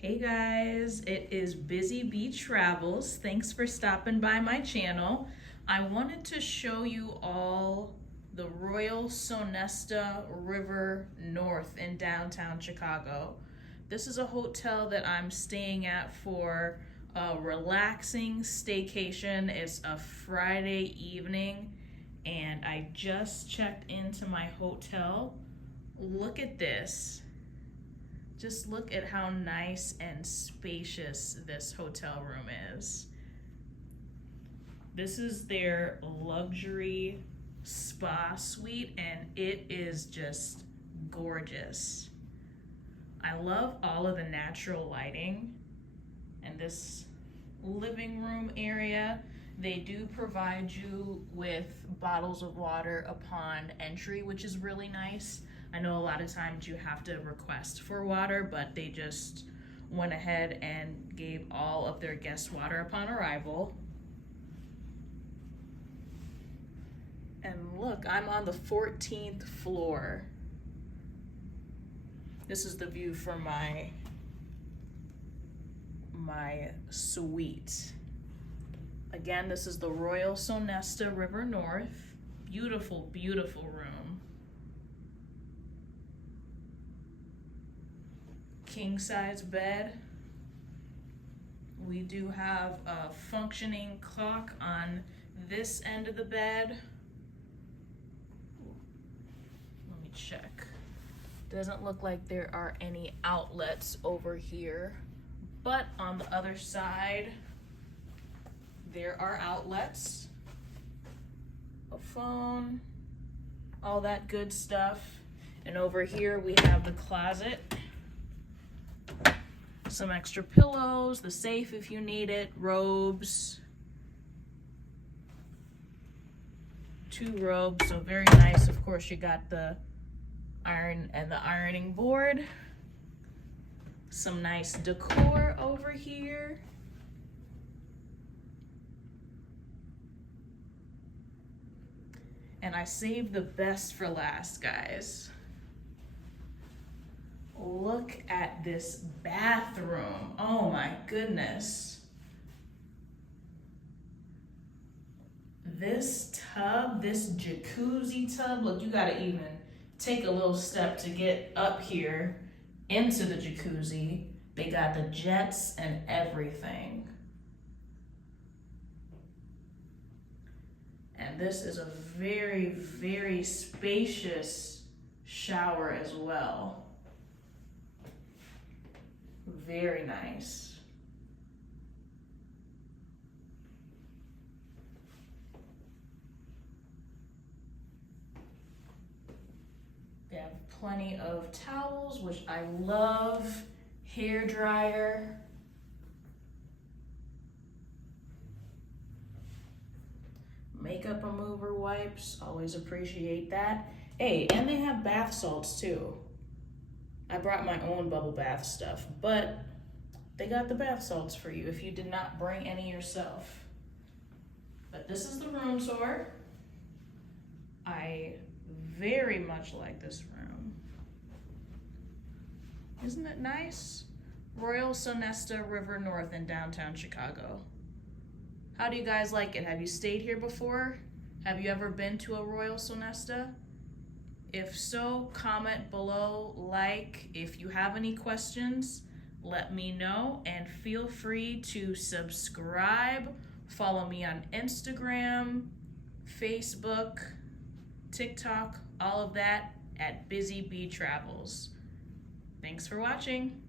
Hey guys, it is Busy Bee Travels. Thanks for stopping by my channel. I wanted to show you all the Royal Sonesta River North in downtown Chicago. This is a hotel that I'm staying at for a relaxing staycation. It's a Friday evening and I just checked into my hotel. Look at this. Just look at how nice and spacious this hotel room is. This is their luxury spa suite and it is just gorgeous. I love all of the natural lighting and this living room area. They do provide you with bottles of water upon entry, which is really nice. I know a lot of times you have to request for water, but they just went ahead and gave all of their guests water upon arrival. And look, I'm on the 14th floor. This is the view from my suite. Again, this is the Royal Sonesta River North. Beautiful, beautiful room. King size bed. We do have a functioning clock on this end of the bed. Let me check. Doesn't look like there are any outlets over here, but on the other side, there are outlets, a phone, all that good stuff. And over here we have the closet. Some extra pillows, the safe if you need it, robes. 2 robes, so very nice. Of course, you got the iron and the ironing board. Some nice decor over here. And I saved the best for last, guys. Look at this bathroom. Oh my goodness. This tub, this jacuzzi tub, look, you gotta even take a little step to get up here into the jacuzzi. They got the jets and everything. And this is a very, very spacious shower as well. Very nice. They have plenty of towels, which I love. Hair dryer. Makeup remover wipes, always appreciate that. Hey, and they have bath salts too. I brought my own bubble bath stuff, but they got the bath salts for you if you did not bring any yourself. But this is the room tour. I very much like this room. Isn't it nice? Royal Sonesta River North in downtown Chicago. How do you guys like it? Have you stayed here before? Have you ever been to a Royal Sonesta? If so, comment below, like. If you have any questions, let me know, and feel free to subscribe. Follow me on Instagram, Facebook, TikTok, all of that at Busy Bee Travels. Thanks for watching.